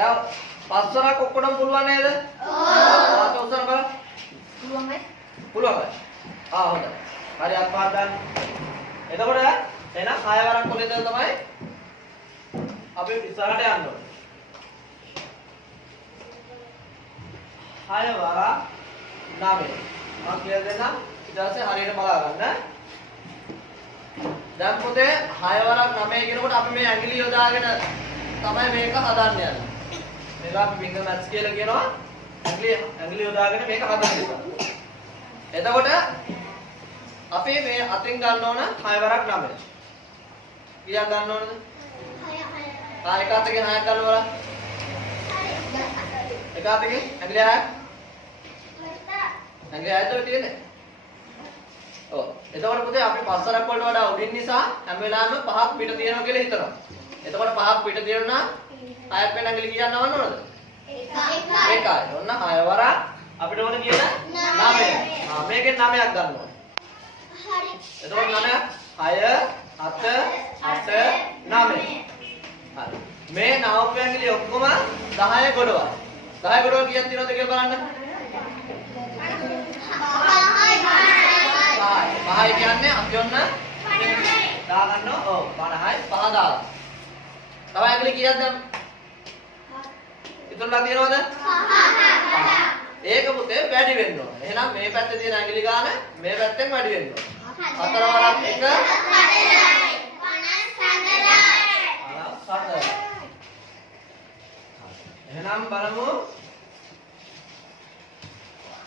දැන් පස්සරක් ඔක්කොටම පුළුවන් නේද? ඔව්. ආත උසන බලන්න. පුළුවන්යි. පුළුවන්යි. හොඳයි. හරි අත්පාත් ගන්න. එතකොට එහෙනම් 6 වරක් කොලේද තමයි අපි ඉස්සරහට යන්න ඕනේ. 6 වරක් 9. මම කියලා දෙන්නම්. ඊට පස්සේ හරියට බලා ගන්න. දැන් පොතේ 6 වරක් 9 කියනකොට අපි මේ ඇඟිලි යොදාගෙන තමයි මේක හදන්න යන්නේ. මේවා අපි finger maths කියලා කියනවා. ඇඟිලි යොදාගෙන මේක හදන්න ඉස්සර. එතකොට අපි මේ අතින් ගන්න ඕන 6 වරක් 9. කීයක් ගන්න ඕනද? 6. එක අතකින් 6ක් ගන්න බලන්න. එක අතකින් ඇඟිලි 6ක්. ඇඟිලි 6ක් තියෙන්නේ. ඔව්. එතකොට පුතේ අපි පස්සරක් වලට වඩා උඩින් නිසා හැම වෙලාවෙම 5ක් පිට තියෙනවා කියලා හිතනවා. එතකොට 5ක් පිට තියෙනවා 6ක් වෙන ඇඟිලි කීයක් නවන්න ඕනද? 1යි. ඔන්න 6 වරක් අපිට ඕන කියන 9. මේකෙන් 9ක් ගන්න ඕනේ. හරි. එතකොට 9 6 7 8 9. හරි. මේ නවක ඇඟිලි ඔක්කොම 10 ගොඩවල්. 10 ගොඩවල් කීයක් තියෙනවද කියලා බලන්න. 5යි කියන්නේ අපි ඔන්න දා ගන්නවා. ඔව් 50යි 5 දාලා. තව ඇඟිලි කීයක්ද දැන්? ඉතුරුලා තියෙනවද? 5. ඒක පුතේ වැඩි වෙන්න ඕන. එහෙනම් මේ පැත්තේ තියෙන ඇඟිලි ගාන මේ පැත්තෙන් වැඩි වෙන්න ඕන. 4 වරක් 1 54. එහෙනම් බලමු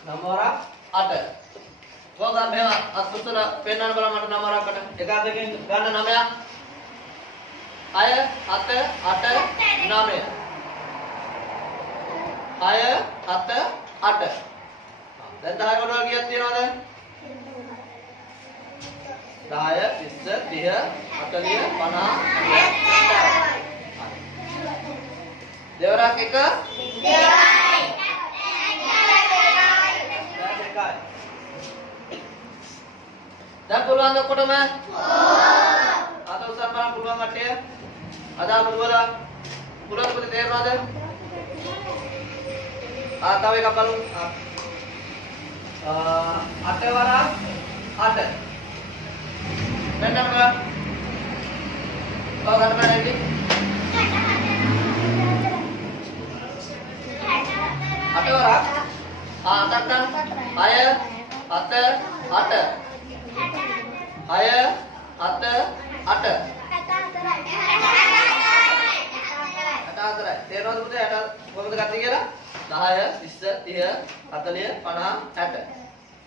9 වරක් 8. කොහොමද මේවා අත්පුතල පෙන්වන්න බලන්න මට 9 වරකට. එක අතකින් ගන්න 9ක්. 6 7 8 9. 6 7 8. දැන් 10 කොටවල් කීයක් තියෙනවද? 10 20 30 40 50 දෙවරක් 1 දැන් පුළුවන් ඔක්කොටම? අත උස්සන්න බලන්න පුළුවන් කට්ටිය. අදා පුළුවන්. පුළුවන් පුතේ තේරෙනවද? තව එකක් බලමු. 8 වරක් 8. දැන් අපිට තව ගන්න බෑ නේද? 8 වරක් 8ක් ගන්න. 6 7 8. 6 7 8. 84. තේරෙනවද පුතේ 8 කොහොමද ගත්තේ කියලා? 10 20 30 40 50 60.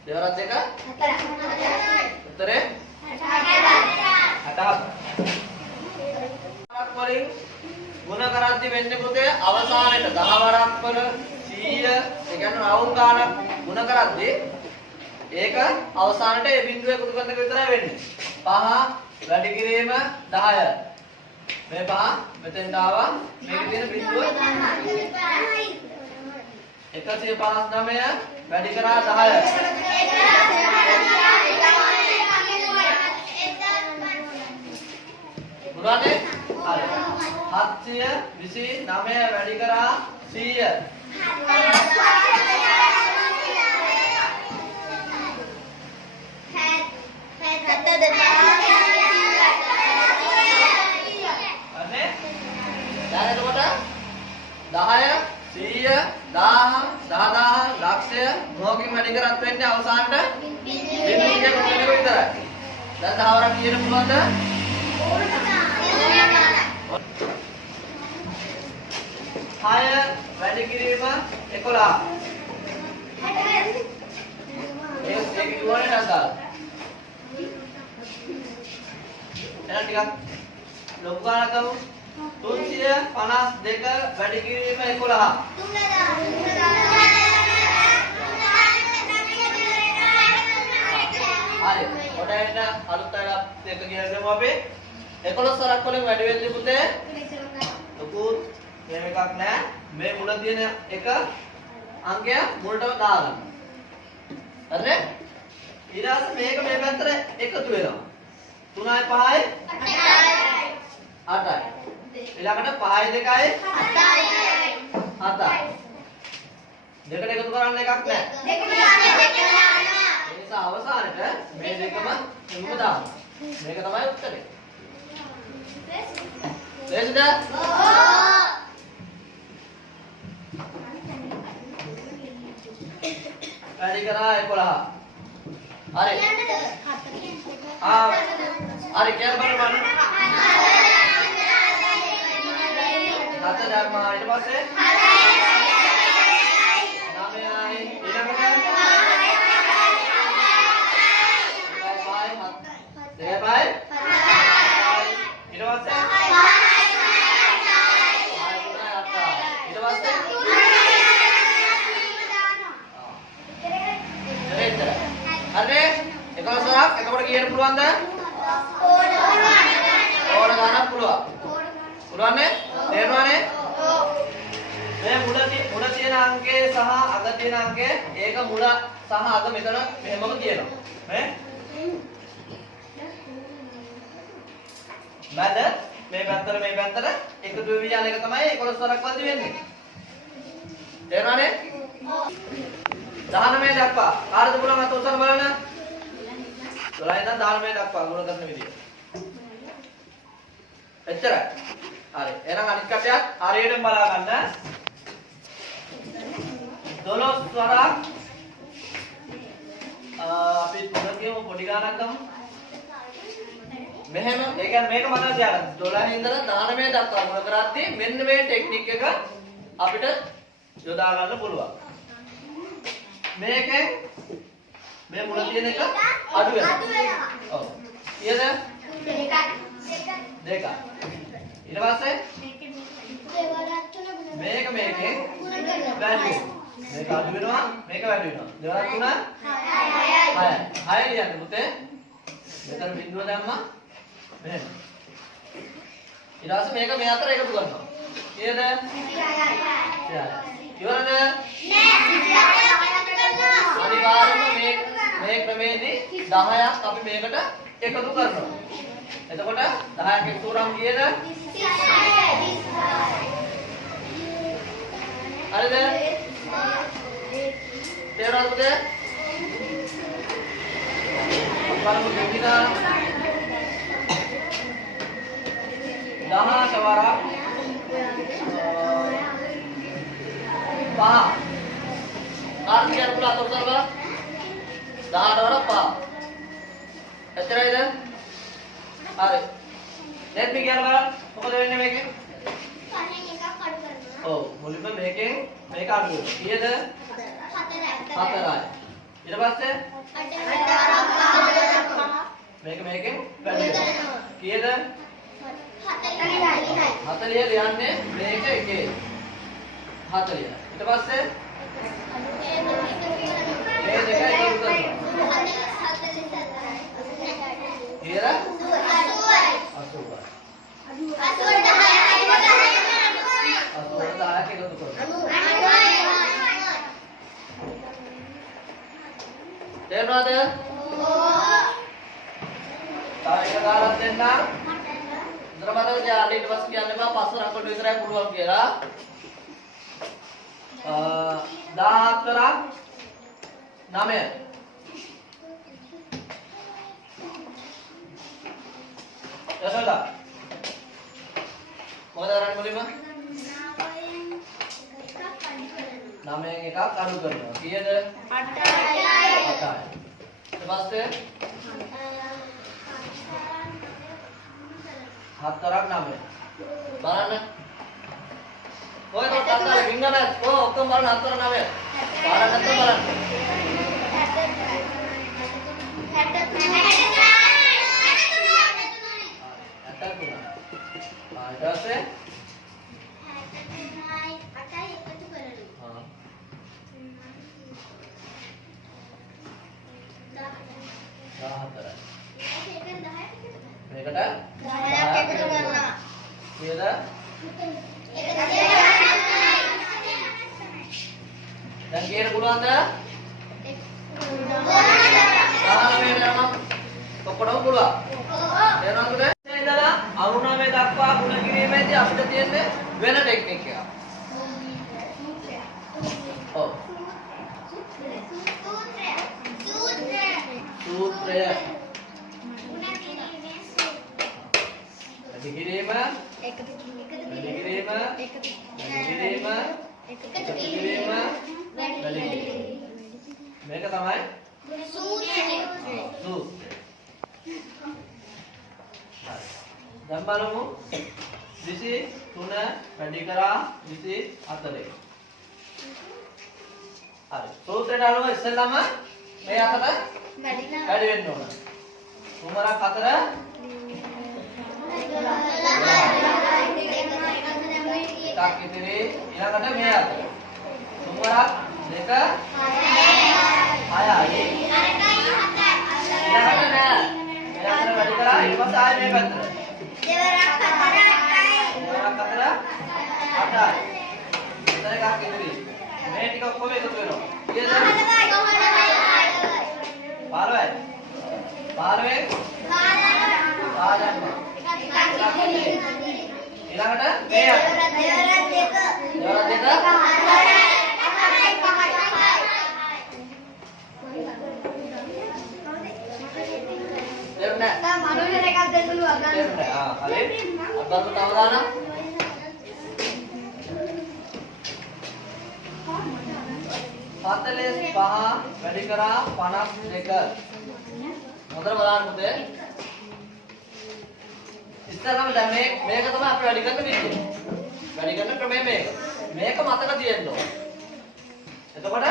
දෙවරක් දෙක 4. උත්තරේ 64. වරින් ගුණ කරද්දි වෙන්නේ පුතේ අවසානයේ 10 වරක් වල 100 ඒ කියන්නේ රවුම් ගානක් ගුණ කරද්දි ඒක අවසානයේ ඒ බිඳුව එකතු කරන එක විතරයි වෙන්නේ. 5 වැඩි කිරීම 10. මේ 5 මෙතෙන්ට ආවා. මේකේ තියෙන බිඳුව 159 වැඩි කරා 10. පුරානේ? හරි. 729 වැඩි කරා 100. දැන් එතකොට 10 100 1000 10000 ලක්ෂය මොකකින් වැඩි කරත් වෙන්නේ අවසානට බිඳුව කියන එක විතරයි. දැන් 10 වරක් කියන්න පුළුවන්ද? 6 වැඩි කිරීම 11. ඒක කිව්වනේ නැද්ද? එහෙනම් ටිකක් ලොකු ගානක් ගමු. 352 වැඩි කිරීම 11. හරි. ඔතන අලුත් අයත් එක කියලා දෙමු අපි. 11 වරක් වලින් වැඩි වෙද්දී පුතේ ලොකු මේක එකක් නෑ. මේ මුල තියෙන එක අංකය මුලටම දාගන්න. හරිනේ? ඊට පස්සේ මේක මේ පැත්තට එකතු වෙනවා. 3යි 5යි 8යි. ඊළඟට 5යි 2යි 8යි. දෙකට එකතු කරන්න එකක් නැහැ. දෙකම දාන්න. ඒ නිසා අවසානයේ මේ දෙකම එමුක දාන්න. මේක තමයි උත්තරේ. ලේසිද? වැඩි කරා 11. හරි. හරි කියලා බලන්න. හත ධර්මා ඊට පස්සේ 9යි ඊළඟට 2යි ඊට පස්සේ හරි 11ක් එතකොට කීයට පුළුවන්ද? ඕන ගණන් පුළුවන්. පුළුවන් නේ? තේරෙනවනේ? මේ මුල තියෙන අංකය සහ අග තියෙන අංකය ඒක මුල සහ අග මෙතන මෙහෙමම තියෙනවා. නේ? මැද මේ පැත්තට එකතු වෙවි යන එක තමයි 11 වරක් වලදී වෙන්නේ. තේරෙනවනේ? 19 දක්වා කාටද පුළුවන් අත උසන බලන්න. 12 ඉඳන් 19 දක්වා ගුණ කරන විදිය. එච්චරයි. හරි. එහෙනම් අනිත් කටයත් හරියටම බලා ගන්න. 12 වරක් අපි පොඩකියම පොඩි ගානක් ගමු. මෙහෙම ඒ කියන්නේ මේක මතක තියාගන්න. 12 ඉඳලා 19 දක්වා ගුණ කරද්දී මෙන්න මේ ටෙක්නික් එක අපිට යොදා ගන්න පුළුවන්. මේකෙන් මේ මුල තියෙන එක අඩු වෙනවා. ඔව්. ඊයද? දෙක. ඊට පස්සේ මේකෙන් වැඩි වෙනවා. මේක අඩු වෙනවා, මේක වැඩි වෙනවා. දෙවරක් 3 6යි. 6යි කියන්නේ පුතේ. මෙතන බිඳුව දැම්මා. මෙහෙම. ඊට පස්සේ මේක මේ අතර එකතු කරනවා. ඊයද? 6යි. ඉවරද? අනිවාර්යයෙන්ම මේ ක්‍රමයේදී 10ක් අපි මේකට එකතු කරනවා. එතකොට 10ක් එකතු කරාම කීයද? 30යි. හරිද? තේරුණාද පුතේ? අපරම දෙවිනා 18 වරක් 5 ආර්ථික පුළ අතොස්සන වර 18 වර 5 එච්චරයිද? හරි. දැන් මේ කියලා බලන්න මොකද වෙන්නේ මේකෙන්? 5න් එකක් අඩු කරනවා. ඔව් මුලින්ම මේකෙන් මේක අඩු වෙනවා. කීයද? 4යි. ඊට පස්සේ 8 මේකෙන් වැඩි වෙනවා. කීයද? 40 ලියන්නේ මේක එකේ 40. ඊට පස්සේ මේ දෙක එකතු කරනවා. කීයද? 80යි. 80ට 10ක් එකතු කරනවා. තේරුණාද? තව එක කාලක් දෙන්න. උතර මතක තියාගන්න. ඊට පස්සේ කියන්න බෑ පස්ස රකඩ විතරයි පුළුවන් කියලා. 14ක් 9. යසෝදා. මොකද කරන්නේ මුලින්ම? 9න් එකක් අඩු කරනවා. කීයද? 8යි. ඊට පස්සේ 4ක් 9. බලන්න. ඔය තාත්තා වින්ගන ඔක්කොම බලන්න 4 9. පාරකට බලන්න. 63. ඊට පස්සේ 8යි එකතු කරනවා. හා 14. මේකට 10ක් එකතු කරනවා. කීයද? දැන් කීයට පුළුවන්ද? 19 යනවා. ඔක්කොම පුළුවන්. තේරුණාද? ඉඳලා 99 දක්වා ගුණ කිරීමේදී අපිට තියෙන්නේ වෙන ටෙක්නික් එකක්. ඔව්. එකතු කිරීම වැඩි කිරීම. මේක තමයි සූත්‍රය. සූත්‍රය. දැන් බලමු 23 වැඩි කරා 24. හරි. සූත්‍රයට අනුව ඉස්සෙල්ලාම මේ අතර වැඩි වෙන්න ඕන. 3ක් 4 එකක් ඉතිරි ඊළඟට මේ අතර 3ක් 2 6යි ඊළඟට නෑ මේ අතර වැඩි කරා ඊට පස්සේ ආයෙ මේ පැත්තට දෙවරක් 4යි 8යි එතන එකක් ඉතිරි මේ ටික ඔක්කොම එකතු වෙනවා කීයද 15යි 15 ඊළඟට මේ අතර දෙවරක් 2 දෙන්න මනුස්සයෙක් එකක් දෙන්න පුළුවන් ගන්න. හරි. අතන තව දාන්න. 45 වැඩි කරා 52. හොඳට බලන්න පුතේ. ඉස්සරහම දැන් මේක තමයි අපි වැඩි කරන්න විදිය. වැඩි කරන ක්‍රමය මේක. මේක මතක තියෙන්න ඕන. එතකොට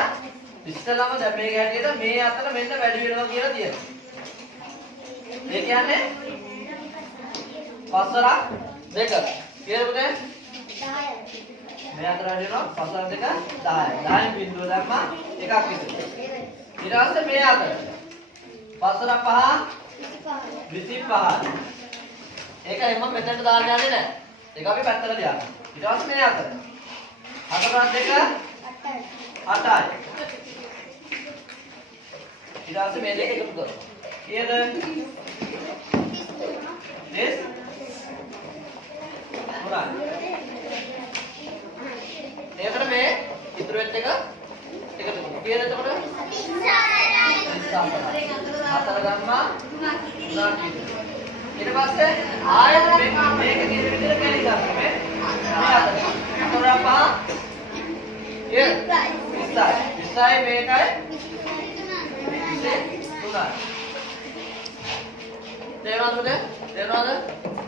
ඉස්සරහම දැන් මේක හැටියට මේ අතර මෙන්න වැඩි වෙනවා කියලා තියෙනවා. ඒ කියන්නේ 5 2 කීයද පුතේ 10යි මේ අතර වැඩි වෙනවා 5 2 10යි 10න් බිඳුව දැම්මා එකක් විතර ඊට පස්සේ මේ අතර 5 25 ඒක එම්ම මෙතනට දාන්න යන්නේ නැහැ ඒක අපි පැත්තට දාන්න ඊට පස්සේ මේ අතර 4 2 8යි ඊට පස්සේ මේ දෙක එකතු කරනවා කීයද this හොරා ඒකට මේ ඉතුරු වෙච්ච එක එකතු කරමු කීයද එතකොට 34 හතර ගන්නවා 3ක් ඊට පස්සේ ආයෙත් මේක කියන විදිහට කැලි ගන්න මේ අතර 20යි මේකයි 23යි තේරෙනවද?